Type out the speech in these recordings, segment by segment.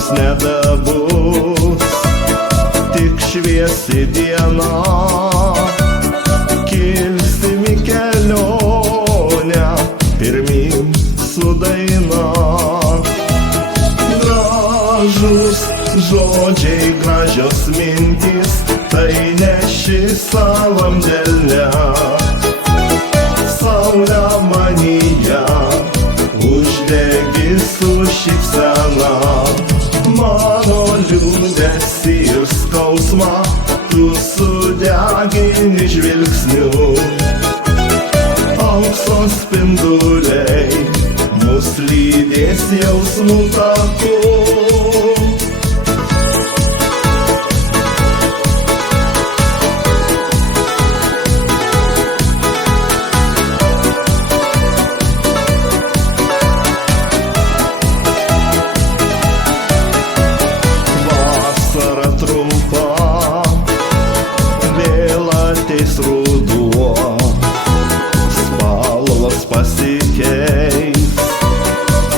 amžiaus nedabus, tik šviesi diena, kilsim į kelionę, pirmyn su daina. Gražus žodžiai, gražios mintys, tai neši savam delne. Saulę manyje uždegi su šypsena, mano liūdesį ir skausmą tu sudegini žvilgsniu. Aukso spinduliai mus lydės jausmų taku. Ateis ruduo, spalvos pasikeis,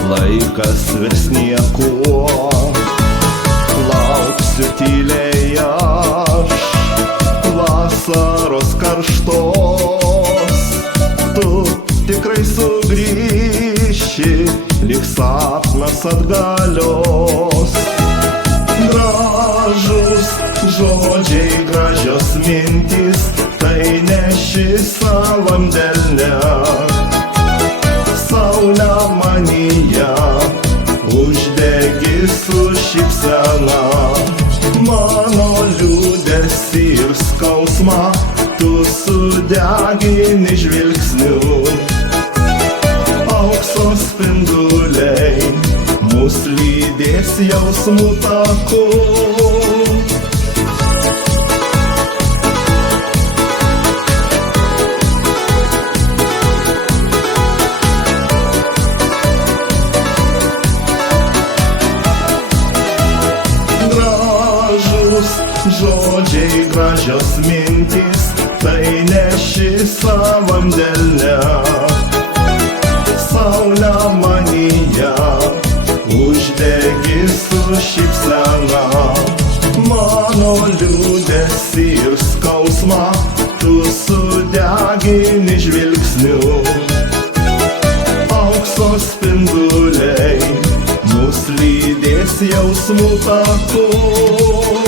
laikas virs niekuo. Lauksiu tyliai aš vasaros karštos, tu tikrai sugrįši, lyg sapnas atgalios. Gražus žodžiai, gražios mintys, tai neši savam delne. Saulę manyje uždegi su šypsena, mano liūdesį ir skausmą tu sudegini žvilgsniu. Aukso spinduliai mus lydės jausmų taku. Gražus žodžiai, gražios mintys, tai neši savam delne. Saulę manyje uždegi su šypsena, mano liūdesį ir skausmą tu sudegini žvilgsniu. Aukso spinduliai mus lydės jausmų taku.